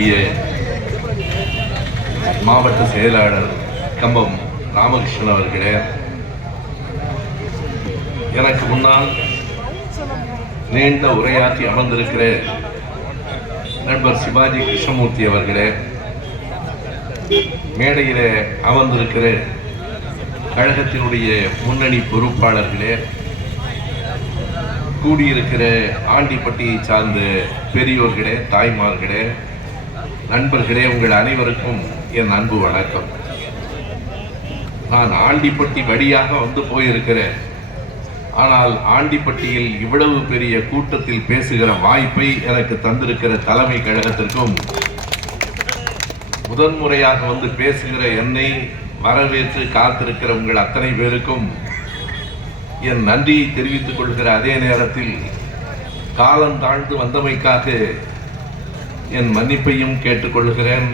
மதிப்பிற்குரிய மாவட்ட செயலாளர் கம்பம் ராமகிருஷ்ணன் அவர்களே எனக்கு முன்னால் நீண்ட உரையாற்றி அமர்ந்திருக்கிற நண்பர் சிவாஜி கிருஷ்ணமூர்த்தி அவர்களே மேடையில் அமர்ந்திருக்கிற கழகத்தினுடைய முன்னணி பொறுப்பாளர்களே கூடியிருக்கிற ஆண்டிப்பட்டியை சார்ந்த பெரியோர்களே தாய்மார்களே நண்பர்களே உங்கள் அனைவருக்கும் என் அன்பு வணக்கம். நான் ஆண்டிப்பட்டி வழியாக வந்து போயிருக்கிறேன். ஆனால் ஆண்டிப்பட்டியில் இவ்வளவு பெரிய கூட்டத்தில் பேசுகிற வாய்ப்பை எனக்கு தந்திருக்கிற தலைமை கழகத்திற்கும் முதன்முறையாக வந்து பேசுகிற என்னை வரவேற்று காத்திருக்கிற உங்கள் அத்தனை பேருக்கும் என் நன்றியை தெரிவித்துக் கொள்கிற அதே நேரத்தில் காலம் தாழ்ந்து வந்தமைக்காக என் மன்னிப்பையும் கேட்டுக்கொள்கிறேன்.